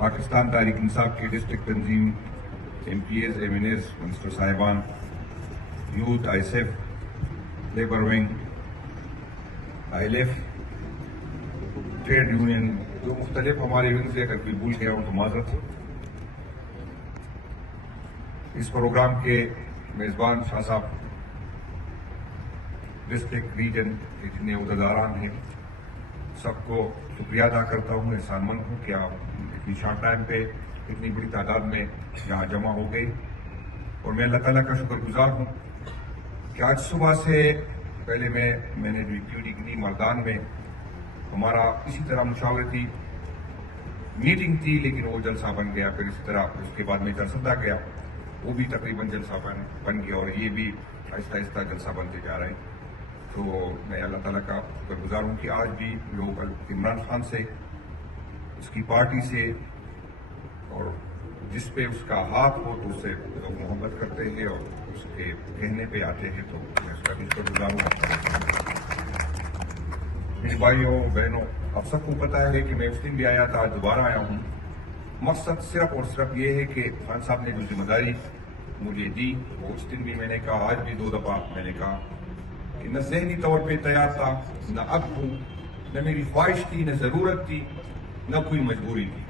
پاکستان تحریک انصاف کے ڈسٹرکٹ تنظیم، M P As, M N As, minister صاحبان، youth, I S F, labour wing, I L F, trade union, جو مختلف ہمارے wing سے اگر کوئی بھول گیا ہوں تو معذرت. اس پروگرام کے میزبان شاہ صاحب، ڈسٹرکٹ ریجن کے جتنے عہدیداران ہیں، سب کو شکریہ ادا کرتا ہوں، احسان مند ہوں کہ آپ اتنی شارٹ ٹائم پہ اتنی بڑی تعداد میں یہاں جمع ہو گئی. اور میں اللہ تعالیٰ کا شکر گزار ہوں کہ آج صبح سے پہلے میں نے جو ایکٹیویٹی کی مردان میں ہمارا اسی طرح مشاورتی میٹنگ تھی، لیکن وہ جلسہ بن گیا. پھر اسی طرح اس کے بعد میں چرسدہ گیا، وہ بھی تقریباً جلسہ بن گیا، اور یہ بھی آہستہ آہستہ جلسہ بنتے جا رہے ہیں. تو میں اللہ تعالیٰ کا شکر گزار ہوں کہ آج بھی لوگ عمران خان سے، اس کی پارٹی سے، اور جس پہ اس کا ہاتھ ہو تو اس سے لوگ محبت کرتے ہیں اور اس کے کہنے پہ آتے ہیں. تو میں اس کا بھی شکر گزار ہوں. میرے بھائیوں بہنوں، آپ سب کو پتہ ہے کہ میں اس دن بھی آیا تھا، آج دوبارہ آیا ہوں. مقصد صرف اور صرف یہ ہے کہ خان صاحب نے جو ذمہ داری مجھے دی، وہ اس دن بھی میں نے کہا، آج بھی 2 دفعہ میں نے کہا کہ نہ ذہنی طور پہ تیار تھا، نہ اب ہوں، نہ میری خواہش تھی، نہ ضرورت تھی، نہ کوئی مجبوری تھی.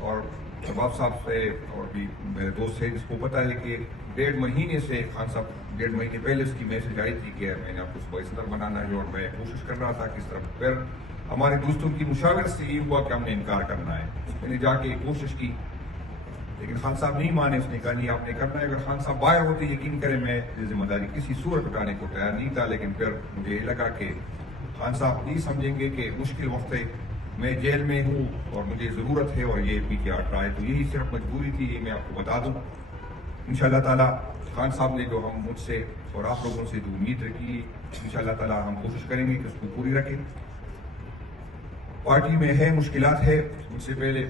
اور شباب صاحب سے اور بھی میرے دوست سے جس کو پتا ہے کہ 1.5 مہینے سے خان صاحب 1.5 مہینے پہلے اس کی میسج آئی تھی کہ میں نے آپ کو صبح صدر بنانا ہے، اور میں کوشش کر رہا تھا کہ اس طرح. پھر ہمارے دوستوں کی مشاورت سے یہ ہوا کہ ہم نے انکار کرنا ہے. میں نے جا کے کوشش کی، لیکن خان صاحب نہیں مانے. اس نے کہا نہیں آپ نے کرنا ہے. اگر خان صاحب باہر ہوتے یقین کریں میں یہ ذمہ داری کسی صورت اٹھانے کو تیار نہیں تھا. لیکن پھر مجھے یہ لگا کہ خان صاحب نہیں سمجھیں گے کہ مشکل وقت ہے، میں جیل میں ہوں اور مجھے ضرورت ہے اور یہ پیچھے ہٹ رہا ہے. تو یہی صرف مجبوری تھی، یہ میں آپ کو بتا دوں. انشاءاللہ تعالیٰ خان صاحب نے جو مجھ سے اور آپ لوگوں سے جو امید رکھی، انشاءاللہ تعالیٰ ہم کوشش کریں گے کہ اس کو پوری رکھیں. پارٹی میں ہے، مشکلات ہے. مجھ سے پہلے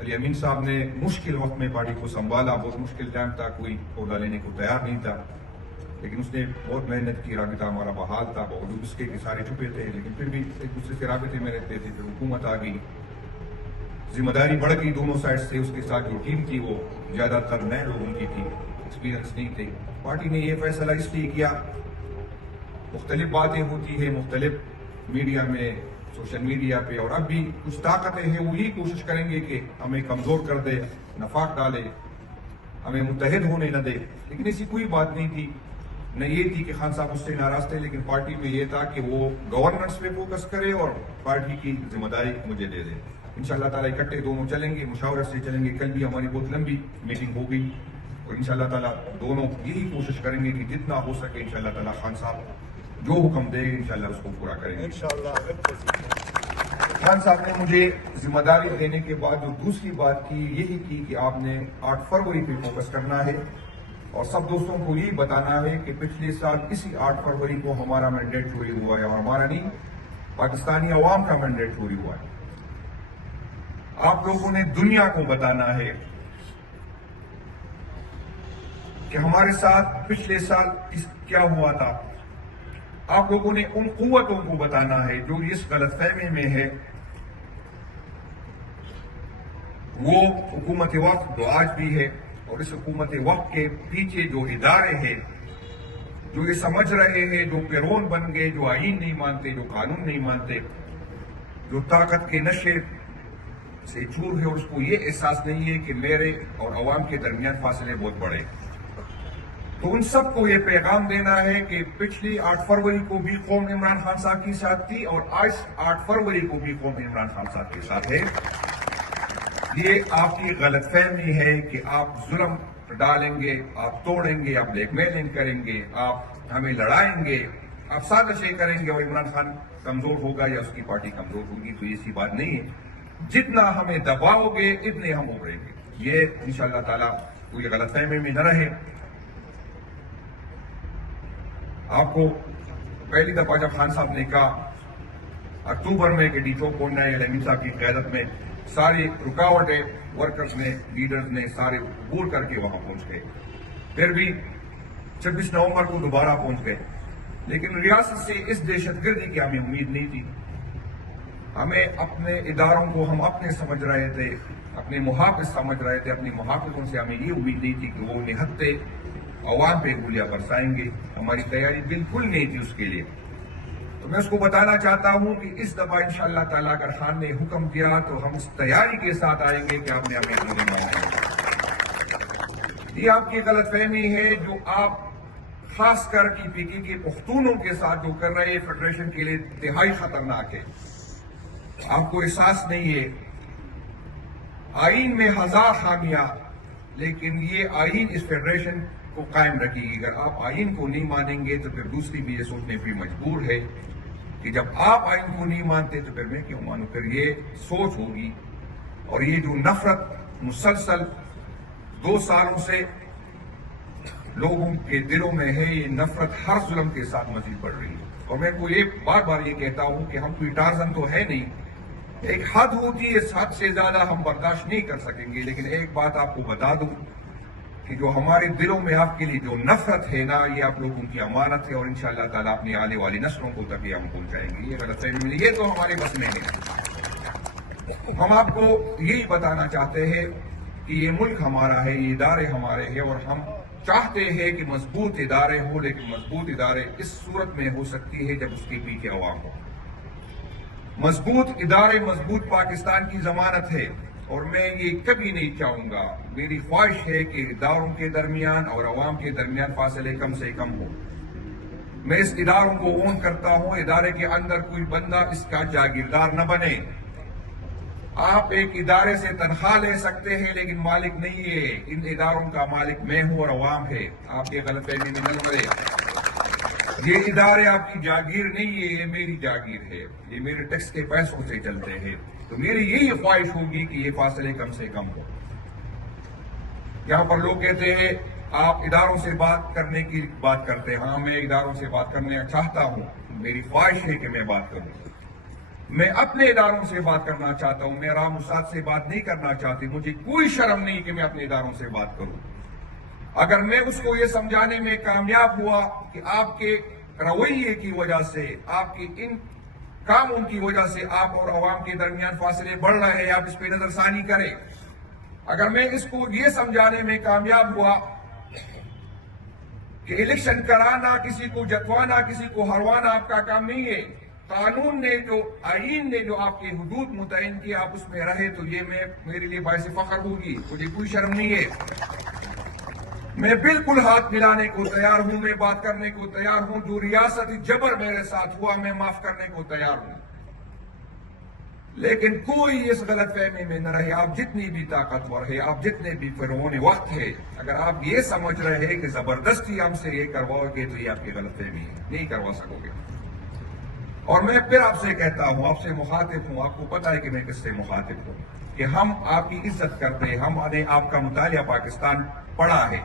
علی امین صاحب نے مشکل وقت میں پارٹی کو سنبھالا. بہت مشکل ٹائم تھا، کوئی عہدہ لینے کو تیار نہیں تھا، لیکن اس نے بہت محنت کی. رابطہ ہمارا بحال تھا، باوجود اس کے سارے چھپے تھے، لیکن پھر بھی ایک دوسرے سے رابطے میں رہتے تھے. پھر حکومت آ گئی، ذمہ داری بڑھ گئی دونوں سائڈ سے. اس کے ساتھ جو ٹیم تھی وہ زیادہ تر نئے لوگوں کی تھی، ایکسپیرینس نہیں تھے. پارٹی نے یہ فیصلہ اس لیے کیا، مختلف باتیں ہوتی ہیں مختلف میڈیا میں، سوشل میڈیا پہ، اور اب بھی کچھ طاقتیں ہیں وہ یہی کوشش کریں گے کہ ہمیں کمزور کر دے، نفاق ڈالے، ہمیں متحد ہونے نہ دے. لیکن ایسی کوئی بات نہیں تھی. نہ یہ تھی کہ خان صاحب اس سے ناراض تھے، لیکن پارٹی میں یہ تھا کہ وہ گورننس پہ فوکس کرے اور پارٹی کی ذمہ داری مجھے دے دے. انشاءاللہ تعالیٰ اکٹھے دونوں چلیں گے، مشاورت سے چلیں گے. کل بھی ہماری بہت لمبی میٹنگ ہو گئی، اور انشاءاللہ تعالیٰ دونوں یہی کوشش کریں گے کہ جتنا ہو سکے انشاءاللہ تعالیٰ خان صاحب جو حکم دے انشاءاللہ اس کو پورا کریں گے. خان صاحب نے مجھے ذمہ داری دینے کے بعد جو دوسری بات کی یہی کی کہ آپ نے 8 فروری پہ فوکس کرنا ہے، اور سب دوستوں کو یہی بتانا ہے کہ پچھلے سال اسی 8 فروری کو ہمارا مینڈیٹ چوری ہوا ہے، اور ہمارا نہیں، پاکستانی عوام کا مینڈیٹ چوری ہوا ہے. آپ لوگوں نے دنیا کو بتانا ہے کہ ہمارے ساتھ پچھلے سال کیا ہوا تھا. آپ لوگوں نے ان قوتوں کو بتانا ہے جو اس غلط فہمی میں ہے. وہ حکومت وقت جو آج بھی ہے، اور اس حکومت وقت کے پیچھے جو ادارے ہیں جو یہ سمجھ رہے ہیں، جو پیرون بن گئے، جو آئین نہیں مانتے، جو قانون نہیں مانتے، جو طاقت کے نشے سے چور ہے، اور اس کو یہ احساس نہیں ہے کہ میرے اور عوام کے درمیان فاصلے بہت بڑے. تو ان سب کو یہ پیغام دینا ہے کہ پچھلی 8 فروری کو بھی قوم عمران خان صاحب کے ساتھ تھی، اور آج 8 فروری کو بھی قوم عمران خان صاحب کے ساتھ ہے. یہ آپ کی غلط فہمی ہے کہ آپ ظلم ڈالیں گے، آپ توڑیں گے، آپ بلیک میلنگ کریں گے، آپ ہمیں لڑائیں گے، آپ سازشیں کریں گے اور عمران خان کمزور ہوگا یا اس کی پارٹی کمزور ہوگی. تو ایسی بات نہیں ہے. جتنا ہمیں دباؤ گے اتنے ہم ابھریں گے. یہ انشاءاللہ تعالیٰ کوئی غلط فہمی میں نہ رہے. آپ کو پہلی دفعہ جب خان صاحب نے کہا اکتوبر میں کہ ڈی چوک پہنچنا ہے، امین صاحب کی قیادت میں ساری رکاوٹیں ورکرز نے، لیڈرز نے سارے عبور کر کے وہاں پہنچ گئے. پھر بھی 26 نومبر کو دوبارہ پہنچ گئے. لیکن ریاست سے اس دہشت گردی کی ہمیں امید نہیں تھی. ہمیں اپنے اداروں کو ہم اپنے سمجھ رہے تھے، اپنے محافظ سمجھ رہے تھے، اپنے محافظوں سے ہمیں یہ امید نہیں تھی کہ وہ نہتے عوام پہ گولیاں برسائیں گے. ہماری تیاری بالکل نہیں تھی اس کے لیے. تو میں اس کو بتانا چاہتا ہوں کہ اس دفعہ انشاءاللہ تعالیٰ اگر خان نے حکم دیا تو ہم اس تیاری کے ساتھ آئیں گے کہ آپ نے ہمیں گولی مارنا ہے. یہ آپ کی غلط فہمی ہے جو آپ خاص کر کی پی کی کے پختونوں کے ساتھ جو کر رہے ہیں، فیڈریشن کے لیے انتہائی خطرناک ہے. آپ کو احساس نہیں ہے. آئین میں ہزار خامیاں، لیکن یہ آئین اس فیڈریشن کو قائم رکھے گی. اگر آپ آئین کو نہیں مانیں گے تو پھر دوسری بھی یہ سوچنے پہ مجبور ہے کہ جب آپ آئین کو نہیں مانتے تو پھر میں کیوں مانوں. پھر یہ سوچ ہوگی. اور یہ جو نفرت مسلسل 2 سالوں سے لوگوں کے دلوں میں ہے، یہ نفرت ہر ظلم کے ساتھ مزید بڑھ رہی ہے. اور میں کو یہ بار بار یہ کہتا ہوں کہ ہم کوئی ٹارزن تو ہے نہیں. ایک حد ہوتی ہے، اس حد سے زیادہ ہم برداشت نہیں کر سکیں گے. لیکن ایک بات آپ کو بتا دوں کہ جو ہمارے دلوں میں آپ کے لیے جو نفرت ہے نا، یہ آپ لوگوں کی امانت ہے، اور انشاءاللہ تعالیٰ اپنی آنے والی نسلوں کو تک یہ ہم پہنچائیں گے. یہ غلط فہمی ملی، یہ تو ہمارے بس میں ہے. ہم آپ کو یہی بتانا چاہتے ہیں کہ یہ ملک ہمارا ہے، یہ ادارے ہمارے ہیں، اور ہم چاہتے ہیں کہ مضبوط ادارے ہوں. لیکن مضبوط ادارے اس صورت میں ہو سکتی ہے جب اس کے پیچھے عوام ہو. مضبوط ادارے مضبوط پاکستان کی ضمانت ہے. اور میں یہ کبھی نہیں چاہوں گا، میری خواہش ہے کہ اداروں کے درمیان اور عوام کے درمیان فاصلے کم سے کم ہو. میں اس اداروں کو اون کرتا ہوں. ادارے کے اندر کوئی بندہ اس کا جاگیردار نہ بنے. آپ ایک ادارے سے تنخواہ لے سکتے ہیں لیکن مالک نہیں ہے. ان اداروں کا مالک میں ہوں اور عوام ہے. آپ یہ غلط فہمی میں نہ مرے. یہ ادارے آپ کی جاگیر نہیں ہے، یہ میری جاگیر ہے. یہ میرے ٹیکس کے پیسوں سے چلتے ہیں. تو میری یہی خواہش ہوگی کہ یہ فاصلے کم سے کم ہو. یہاں پر لوگ کہتے ہیں آپ اداروں سے بات کرنے کی بات کرتے ہیں. ہاں، میں اداروں سے بات کرنا چاہتا ہوں. میری خواہش ہے کہ میں بات کروں. میں اپنے اداروں سے بات کرنا چاہتا ہوں. میں رام اساد سے بات نہیں کرنا چاہتی. مجھے کوئی شرم نہیں کہ میں اپنے اداروں سے بات کروں. اگر میں اس کو یہ سمجھانے میں کامیاب ہوا کہ آپ کے رویے کی وجہ سے، آپ کے ان کاموں کی وجہ سے آپ اور عوام کے درمیان فاصلے بڑھ رہے ہیں، آپ اس پہ نظر ثانی کریں. اگر میں اس کو یہ سمجھانے میں کامیاب ہوا کہ الیکشن کرانا، کسی کو جتوانا، کسی کو ہروانا آپ کا کام نہیں ہے. قانون نے جو، آئین نے جو آپ کے حدود متعین کیا، آپ اس میں رہے تو یہ میرے لیے باعث فخر ہوگی. مجھے کوئی شرم نہیں ہے. میں بالکل ہاتھ ملانے کو تیار ہوں. میں بات کرنے کو تیار ہوں. جو ریاستی جبر میرے ساتھ ہوا میں معاف کرنے کو تیار ہوں. لیکن کوئی اس غلط فہمی میں نہ رہے. آپ جتنی بھی طاقتور ہے، آپ جتنے بھی فرعون وقت ہے، اگر آپ یہ سمجھ رہے ہیں کہ زبردستی ہم سے یہ کرواؤ گے تو یہ آپ کی غلط فہمی ہے. نہیں کروا سکو گے. اور میں پھر آپ سے کہتا ہوں، آپ سے مخاطب ہوں. آپ کو پتا ہے کہ میں کس سے مخاطب ہوں، کہ ہم آپ کی عزت کرتے ہیں. ہم نے آپ کا مطالعہ پاکستان پڑھا ہے.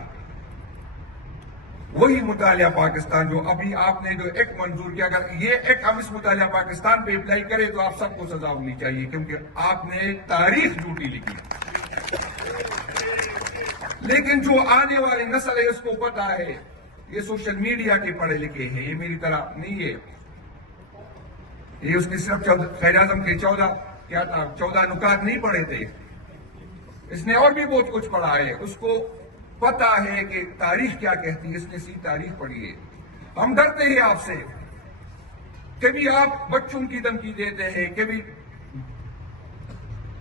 وہی مطالعہ پاکستان جو ابھی آپ نے جو ایک منظور کیا، اگر یہ ایک ہم اس مطالعہ پاکستان پہ اپلائی کریں تو آپ سب کو سزا ہونی چاہیے، کیونکہ آپ نے تاریخ جھوٹی لکھی. لیکن جو آنے والی نسل ہے اس کو پتا ہے. یہ سوشل میڈیا کے پڑھے لکھے ہیں. یہ میری طرح نہیں ہے. یہ اس نے صرف قائد اعظم کے 14 نکات نہیں پڑھے تھے. اس نے اور بھی بہت کچھ پڑھا ہے. اس کو پتا ہے کہ تاریخ کیا کہتی ہے. اس نے سی تاریخ پڑھی ہے. ہم ڈرتے ہیں آپ سے. کبھی آپ بچوں کی دھمکی دیتے ہیں، کبھی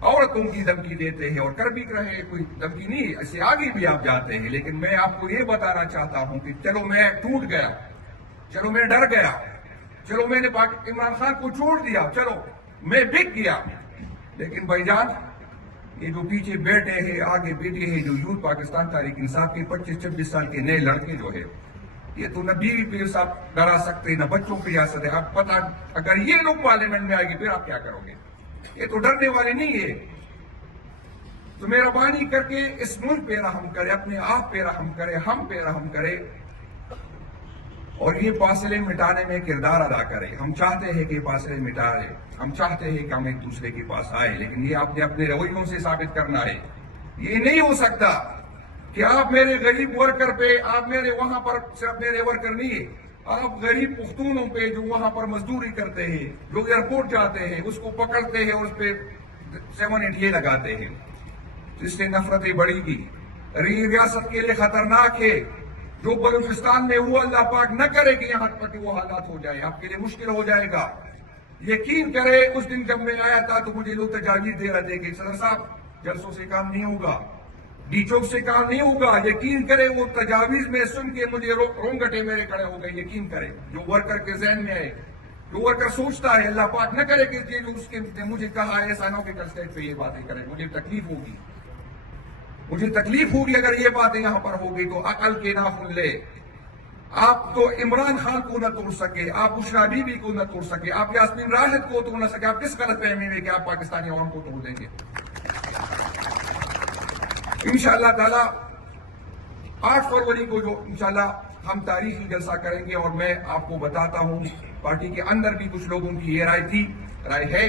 عورتوں کی دھمکی دیتے ہیں، اور کر بھی رہے. کوئی دھمکی نہیں، اسے آگے بھی آپ جاتے ہیں. لیکن میں آپ کو یہ بتانا چاہتا ہوں کہ چلو میں ٹوٹ گیا، چلو میں ڈر گیا، چلو میں نے عمران خان کو چھوڑ دیا، چلو میں بک گیا. لیکن بھائی جان، یہ جو پیچھے بیٹھے ہیں، آگے بیٹھے ہیں، جو یوتھ پاکستان تحریک انصاف کے 25-26 سال کے نئے لڑکے جو ہے، یہ تو نہ بیوی پہ صاحب ڈرا سکتے، نہ بچوں پہ ریاست ہے. آپ پتا، اگر یہ لوگ پارلیمنٹ میں آئے گی پھر آپ کیا کرو گے؟ یہ تو ڈرنے والے نہیں ہے. تو مہربانی کر کے اس ملک پہ رحم کرے، اپنے آپ پہ رحم کرے، ہم پہ رحم کرے، اور یہ فاصلے مٹانے میں کردار ادا کرے. ہم چاہتے ہیں کہ فاصلے مٹا لے. ہم چاہتے ہیں کہ ہم ایک دوسرے کے پاس آئے. لیکن یہ آپ نے اپنے رویوں سے ثابت کرنا ہے. یہ نہیں ہو سکتا کہ آپ میرے غریب ورکر پہ، آپ میرے وہاں پر صرف میرے ورکر نہیں ہے، آپ غریب پختونوں پہ جو وہاں پر مزدوری کرتے ہیں، جو ایئرپورٹ جاتے ہیں، اس کو پکڑتے ہیں اور اس پہ 7-8 لگاتے ہیں، جس سے نفرتیں بڑھی گی، ریاست کے لیے خطرناک ہے۔ جو بلوچستان میں ہوا اللہ پاک نہ کرے کہ یہاں تک وہ حالات ہو جائے، آپ کے لیے مشکل ہو جائے گا۔ یقین کرے اس دن جب میں آیا تھا تو مجھے لوگ تجاویز دے رہے تھے کہ صدر صاحب جلسوں سے کام نہیں ہوگا، ڈی چوک سے کام نہیں ہوگا۔ یقین کرے وہ تجاویز میں سن کے مجھے رونگٹے میرے کھڑے ہو گئے۔ یقین کرے جو ورکر کے ذہن میں ہے، جو ورکر سوچتا ہے اللہ پاک نہ کرے کہ اس کے مجھے کہا ایسا نہ ہو کہ کل اسٹیج پہ یہ باتیں کریں، مجھے تکلیف ہوگی، مجھے تکلیف ہوگی اگر یہ باتیں یہاں پر ہوگی۔ تو عقل کے ناخن لے، آپ تو عمران خان کو نہ توڑ سکے، آپ بشرا بی بی کو نہ توڑ سکے، آپ یاسمین راحت کو توڑ نہ سکے، آپ کس غلط فہمی میں کہ آپ پاکستانی عوام کو توڑ دیں گے؟ انشاءاللہ تعالی 8 فروری کو جو انشاءاللہ ہم تاریخی جلسہ کریں گے، اور میں آپ کو بتاتا ہوں پارٹی کے اندر بھی کچھ لوگوں کی یہ رائے ہے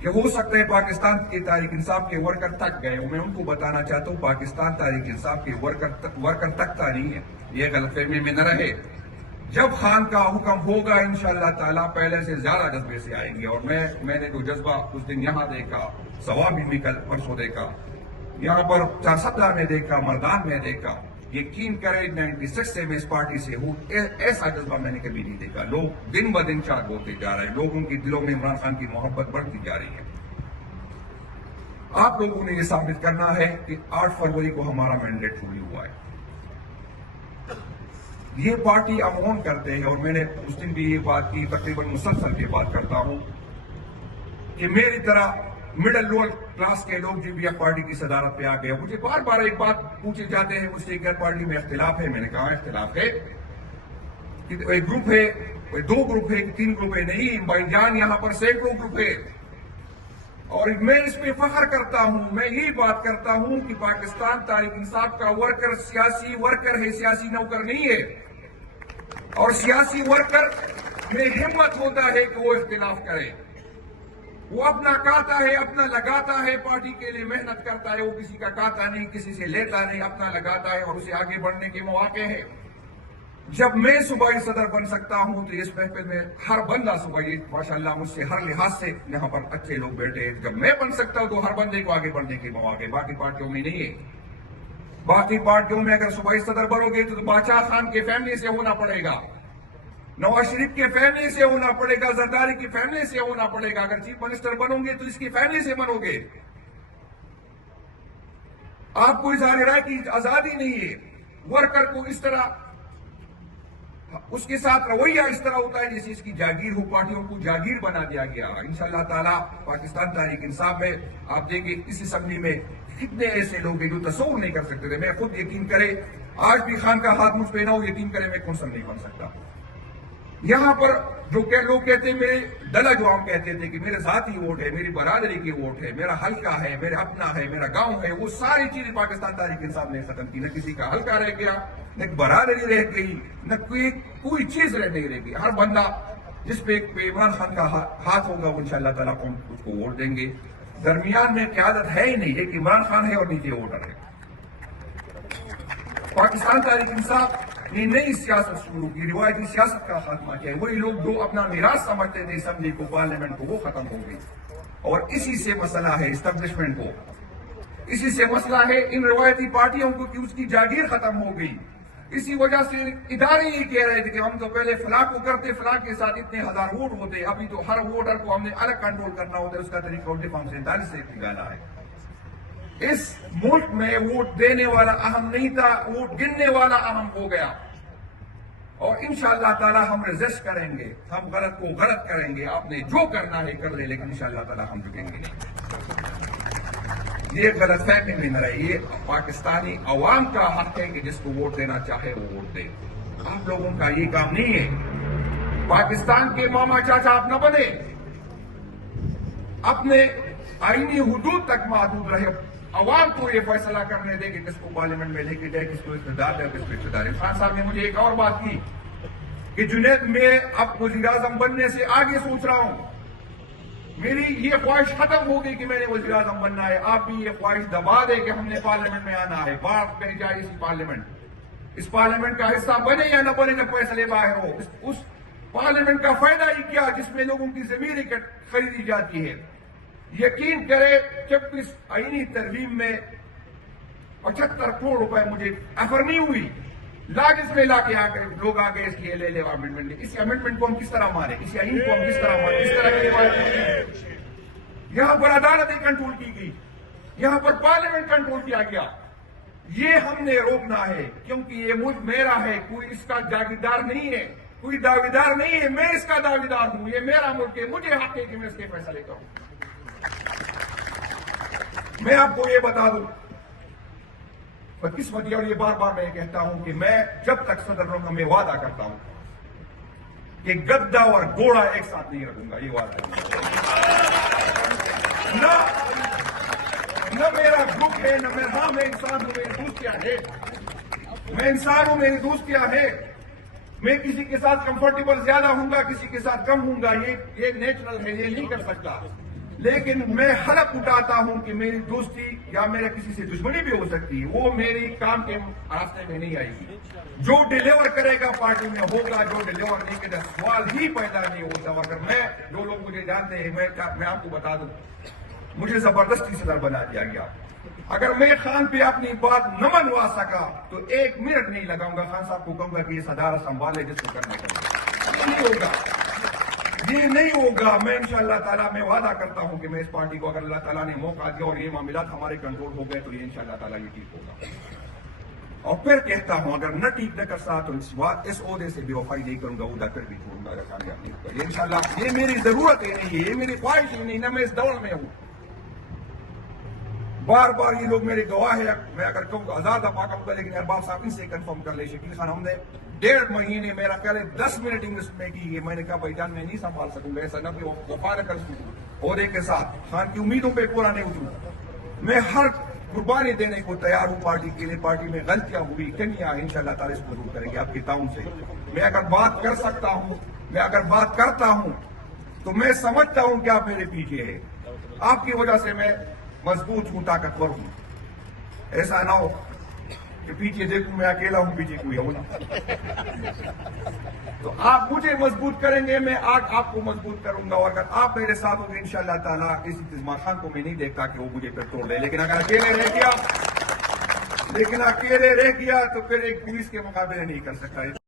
کہ ہو سکتا ہے پاکستان کے تحریک انصاف کے ورکر تک گئے ہوں۔ میں ان کو بتانا چاہتا ہوں پاکستان تحریک انصاف کے ورکر تکتا نہیں ہے، یہ غلط فہمی میں نہ رہے۔ جب خان کا حکم ہوگا انشاءاللہ تعالیٰ پہلے سے زیادہ جذبے سے آئیں گے، اور میں نے جو جذبہ اس دن یہاں دیکھا، سوابی میں کل پرسوں دیکھا، یہاں پر 417 میں دیکھا، مردان میں دیکھا، یقین کرے 96 سے میں اس پارٹی سے ہوں، ایسا جذبہ میں نے کبھی نہیں دیکھا۔ لوگ دن بدن چاک ہوتے جا رہے ہیں، لوگوں کی دلوں میں عمران خان کی محبت بڑھتی جا رہی ہے۔ آپ لوگوں نے یہ ثابت کرنا ہے کہ 8 فروری کو ہمارا مینڈیٹ پوری ہوا ہے۔ یہ پارٹی امون کرتے ہیں، اور میں نے اس دن بھی یہ بات کی، تقریباً مسلسل یہ بات کرتا ہوں کہ میری طرح مڈل لوور کلاس کے لوگ جو بھی اب پارٹی کی صدارت پہ آ گئے، مجھے بار بار ایک بات پوچھے جاتے ہیں مجھ سے کہ پارٹی میں اختلاف ہے۔ میں نے کہا اختلاف ہے کہ ایک گروپ ہے، 2 گروپ ہے، 3 گروپ ہے، نہیں بھائی جان، یہاں پر سینکڑوں گروپ ہے، اور میں اس پہ فخر کرتا ہوں۔ میں یہی بات کرتا ہوں کہ پاکستان تحریک انصاف کا ورکر سیاسی ورکر ہے، سیاسی نوکر نہیں ہے، اور سیاسی ورکر میں ہمت ہوتا ہے کہ وہ اختلاف کرے، وہ اپنا کاتا ہے، اپنا لگاتا ہے، پارٹی کے لیے محنت کرتا ہے، وہ کسی کا کاتا نہیں، کسی سے لیتا نہیں، اپنا لگاتا ہے، اور اسے آگے بڑھنے کے مواقع ہیں۔ جب میں صوبائی صدر بن سکتا ہوں تو اس محفل میں ہر بندہ صوبائی، ماشاءاللہ مجھ سے ہر لحاظ سے یہاں پر اچھے لوگ بیٹھے ہیں، جب میں بن سکتا ہوں تو ہر بندے کو آگے بڑھنے کے مواقع، باقی پارٹیوں میں نہیں ہے۔ باقی پارٹیوں میں اگر صوبائی صدر بنو گے تو بادشاہ خان کے فیملی سے ہونا پڑے گا، نواز شریف کے فیملی سے ہونا پڑے گا، زرداری کی فیملی سے ہونا پڑے گا۔ اگر چیف منسٹر بنو گے تو اس کی فیملی سے بنو گے۔ آپ کو اظہار رائے کی آزادی نہیں ہے۔ ورکر کو اس طرح، اس کے ساتھ رویہ اس طرح ہوتا ہے جیسے اس کی جاگیر ہو، پارٹیوں کو جاگیر بنا دیا گیا۔ انشاءاللہ تعالیٰ پاکستان تحریک انصاف میں آپ دیکھیں اس اسمبلی میں کتنے ایسے لوگ ہیں جو تصور نہیں کر سکتے تھے۔ میں خود یقین کرے آج بھی خان کا ہاتھ مجھ پہ نہ ہو، یقین کرے میں کونسل نہیں بن سکتا۔ یہاں پر جو لوگ کہتے ہیں، میرے ڈلا جو ہم کہتے تھے کہ میرے ذاتی ووٹ ہے، میری برادری کی ووٹ ہے، میرا حلقہ ہے، میرا اپنا ہے، میرا گاؤں ہے، وہ ساری چیزیں پاکستان تحریک انصاف نے ختم کی۔ نہ کسی کا حلقہ رہ گیا، نہ برادری رہ گئی، نہ کوئی چیز نہیں رہ گئی۔ ہر بندہ جس پہ عمران خان کا ہاتھ ہوگا وہ انشاءاللہ تعالیٰ اس کو ووٹ دیں گے۔ درمیان میں قیادت ہے ہی نہیں، ایک عمران خان ہے اور نیچے ووٹر ہے۔ پاکستان تحریک انصاف نے نئی سیاست شروع کی، روایتی سیاست کا خاتمہ کیا ہے۔ وہی لوگ جو اپنا میراث سمجھتے تھے اسمبلی کو، پارلیمنٹ کو، وہ ختم ہو گئی، اور اسی سے مسئلہ ہے اسٹیبلشمنٹ کو، اسی سے مسئلہ ہے ان روایتی پارٹیوں کو کہ اس کی جاگیر ختم ہو گئی۔ اسی وجہ سے ادارے یہ کہہ رہے تھے کہ ہم تو پہلے فلاں کو کرتے، فلاں کے ساتھ اتنے ہزار ووٹ ہوتے، ابھی تو ہر ووٹر کو ہم نے الگ کنٹرول کرنا ہوتا ہے۔ اس کا طریقہ الٹے فارم 47 سے نکالا ہے۔ اس ملک میں ووٹ دینے والا اہم نہیں تھا، ووٹ گننے والا اہم ہو گیا، اور انشاءاللہ تعالی ہم ریزسٹ کریں گے، ہم غلط کو غلط کریں گے۔ آپ نے جو کرنا ہے کر لے، لیکن انشاءاللہ تعالی ہم جھکیں گے نہیں۔ یہ غلط فہمی میں نہ رہے، یہ پاکستانی عوام کا حق ہے کہ جس کو ووٹ دینا چاہے وہ ووٹ دے۔ آپ لوگوں کا یہ کام نہیں ہے۔ پاکستان کے ماما چاچا آپ نہ بنے، اپنے آئینی حدود تک محدود رہے، عوام کو یہ فیصلہ کرنے دے کہ کس کو پارلیمنٹ میں لے کے جائے، کس کو اقتدار دے، کس کو اقتدار ہے۔ خان صاحب نے مجھے ایک اور بات کی کہ جنید میں اب وزیر اعظم بننے سے آگے سوچ رہا ہوں، میری یہ خواہش ختم ہو گئی کہ میں نے وزیر اعظم بننا ہے۔ آپ بھی یہ خواہش دبا دے کہ ہم نے پارلیمنٹ میں آنا ہے، بات کری جائے اسی پارلیمنٹ۔ اس پارلیمنٹ کا حصہ بنے یا نہ بنے جب فیصلے باہر ہو. اس پارلیمنٹ کا فائدہ ہی کیا جس میں لوگوں کی زمینیں خریدی جاتی ہے. یقین کرے 26 آئینی ترمیم میں 75 کروڑ روپے مجھے آفر نہیں ہوئی. لاگس میں لا کے لوگ آگے اس لیے لے لے امنڈمنٹ. اس امنڈمنٹ کو ہم کس طرح مارے, اس آئین کو ہم کس طرح مارے, اس طرح کی روایت. یہاں پر عدالتیں کنٹرول کی گئی, یہاں پر پارلیمنٹ کنٹرول کیا گیا. یہ ہم نے روکنا ہے کیونکہ یہ ملک میرا ہے, کوئی اس کا جاگیردار نہیں ہے, کوئی دعویدار نہیں ہے. میں اس کا دعویدار ہوں, یہ میرا ملک ہے, مجھے حق ہے کہ میں اس کے فیصلے کروں. میں آپ کو یہ بتا دوں بدقسمتی, اور یہ بار بار میں کہتا ہوں کہ میں جب تک صدر رہوں میں وعدہ کرتا ہوں کہ گدا اور گھوڑا ایک ساتھ نہیں رکھوں گا. یہ وعدہ نہ میرا گروپ ہے, نہ میں انسان ہوں, میری دوستیاں ہیں. میں انسان ہوں, میری دوستیاں ہیں. میں کسی کے ساتھ کمفرٹیبل زیادہ ہوں گا, کسی کے ساتھ کم ہوں گا. یہ نیچرل ہے, یہ نہیں کر سکتا. لیکن میں حلف اٹھاتا ہوں کہ میری دوستی یا میرے کسی سے دشمنی بھی ہو سکتی ہے, وہ میری کام کے راستے میں نہیں آئے گی. جو ڈیلیور کرے گا پارٹی میں ہوگا, جو ڈیلیور نہیں کرے گا سوال ہی پیدا نہیں ہوتا. اگر میں, جو لوگ مجھے جانتے ہیں, میں آپ کو بتا دوں مجھے زبردستی صدر بنا دیا گیا. اگر میں خان پہ اپنی بات نہ منوا سکا تو 1 منٹ نہیں لگاؤں گا, خان صاحب کو کہوں گا کہ یہ صدارت سنبھالے جس کو کرنا چاہیے. یہ نہیں ہوگا, یہ نہیں ہوگا. میں انشاءاللہ تعالیٰ میں وعدہ کرتا ہوں کہ میں اس پارٹی کو اگر اللہ تعالیٰ نے موقع دیا اور یہ معاملات ہمارے کنٹرول ہو گئے تو یہ انشاءاللہ تعالیٰ یہ ٹھیک ہوگا. اور پھر کہتا ہوں اگر نہ ٹھیک نہ کر سکا تو اس عہدے سے بے وفائی نہیں کروں گا, عہدہ پھر بھی چھوڑوں گا اگر کامیاب نہیں ہوگا. یہ انشاءاللہ یہ میری ضرورت ہی نہیں ہے, یہ میری خواہش ہی نہیں, نہ میں اس دوڑ میں ہوں. بار بار یہ لوگ میرے گواہ ہیں. میں اگر کہوں آزاد افا کہوں گا, لیکن ارباب صاحب ان سے کنفرم کر لے. شکیل خان ہم نے 1.5 مہینے میرا کہہ لے 10 منٹ انگلش میں کی. یہ میں نے کہا بھائی جان میں نہیں سنبھال سکوں گا, ایسا نہ کہ وفا نہ کر سکوں عہدے کے ساتھ, خان کی امیدوں پہ پورا نہیں اتروں. میں ہر قربانی دینے کو تیار ہوں پارٹی کے لیے. پارٹی میں غلطیاں ہوئی, کمیاں, انشاءاللہ تعالیٰ اس کو دور کریں گے آپ کے تعاون سے. میں اگر بات کر سکتا ہوں, میں اگر بات کرتا ہوں تو میں سمجھتا ہوں کہ آپ میرے پیچھے ہیں. آپ کی وجہ سے میں مضبوط ہوں, طاقتور ہوں. ایسا نہ ہو کہ پیچھے دیکھوں میں اکیلا ہوں, پیچھے کوئی ہو نہ. تو آپ مجھے مضبوط کریں گے, میں آج آپ کو مضبوط کروں گا. اور اگر آپ میرے ساتھ ہوں گے انشاءاللہ تعالیٰ اس انتظام خان کو میں نہیں دیکھتا کہ وہ مجھے پھر توڑ لے. لیکن اگر اکیلے رہ گیا تو پھر ایک پولیس کے مقابلے نہیں کر سکتا.